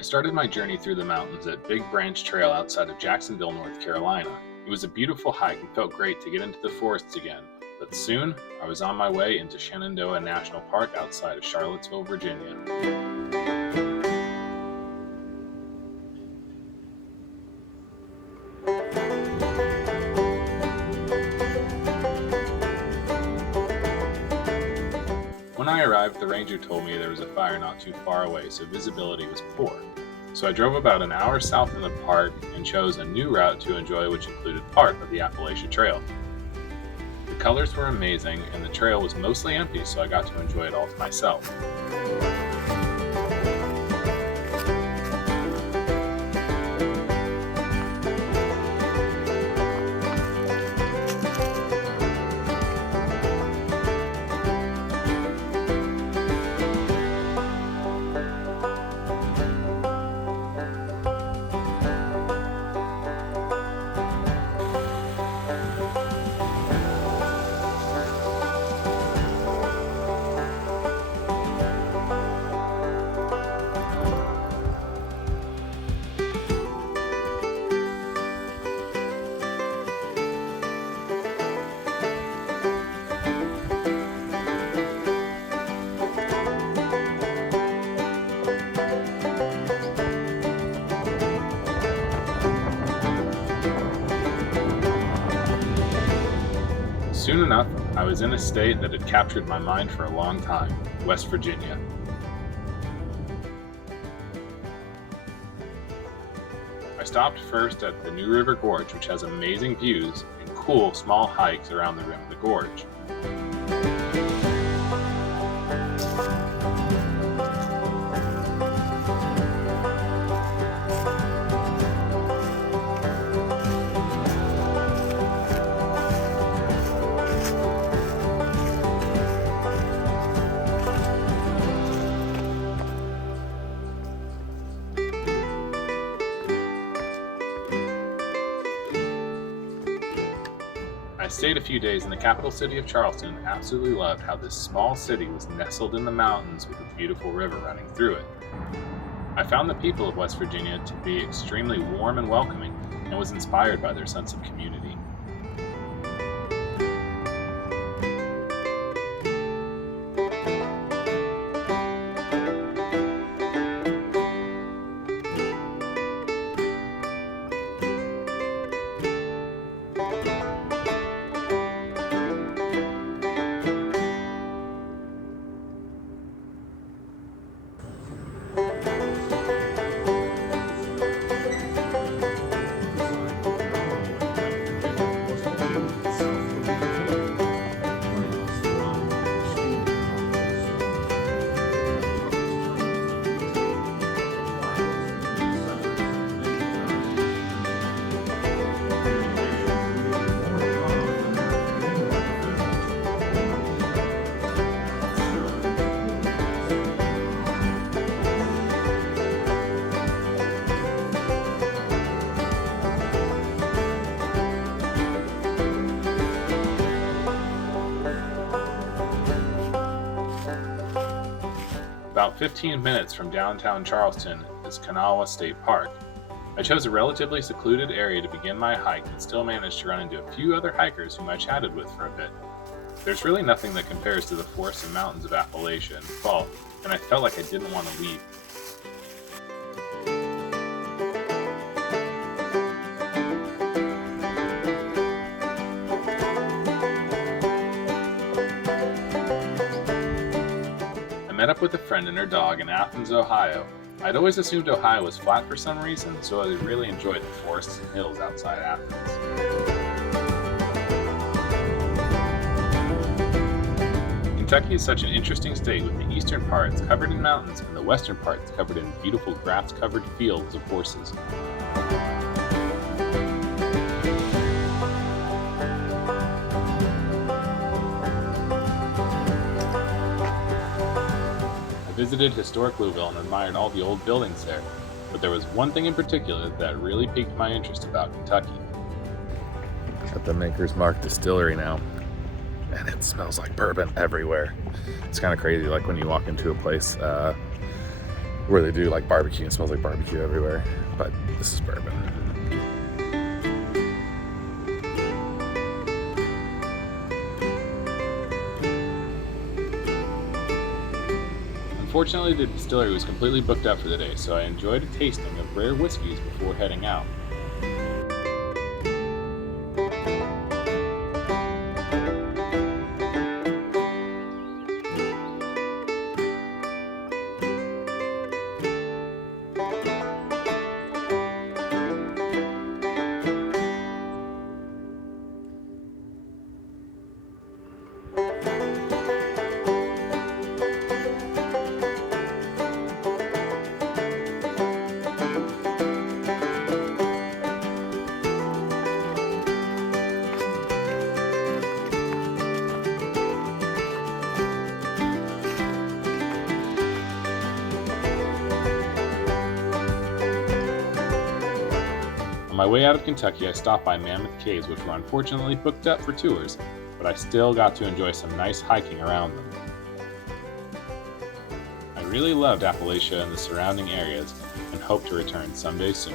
I started my journey through the mountains at Big Branch Trail outside of Jacksonville, North Carolina. It was a beautiful hike and felt great to get into the forests again, but soon I was on my way into Shenandoah National Park outside of Charlottesville, Virginia. When I arrived, the ranger told me there was a fire not too far away, so visibility was poor. So I drove about an hour south in the park and chose a new route to enjoy, which included part of the Appalachia Trail. The colors were amazing and the trail was mostly empty, so I got to enjoy it all to myself. Soon enough, I was in a state that had captured my mind for a long time, West Virginia. I stopped first at the New River Gorge, which has amazing views and cool small hikes around the rim of the gorge. I stayed a few days in the capital city of Charleston and absolutely loved how this small city was nestled in the mountains with a beautiful river running through it. I found the people of West Virginia to be extremely warm and welcoming and was inspired by their sense of community. About 15 minutes from downtown Charleston is Kanawha State Park. I chose a relatively secluded area to begin my hike and still managed to run into a few other hikers whom I chatted with for a bit. There's really nothing that compares to the forests and mountains of Appalachia in the fall, and I felt like I didn't want to leave. I met up with a friend and her dog in Athens, Ohio. I'd always assumed Ohio was flat for some reason, so I really enjoyed the forests and hills outside Athens. Kentucky is such an interesting state, with the eastern parts covered in mountains and the western parts covered in beautiful grass-covered fields of horses. I visited historic Louisville and admired all the old buildings there, but there was one thing in particular that really piqued my interest about Kentucky. At the Maker's Mark Distillery now, and it smells like bourbon everywhere. It's kind of crazy, like when you walk into a place where they do like barbecue. It smells like barbecue everywhere, but this is bourbon. Unfortunately, the distillery was completely booked up for the day, so I enjoyed a tasting of rare whiskeys before heading out. On my way out of Kentucky, I stopped by Mammoth Caves, which were unfortunately booked up for tours, but I still got to enjoy some nice hiking around them. I really loved Appalachia and the surrounding areas and hope to return someday soon.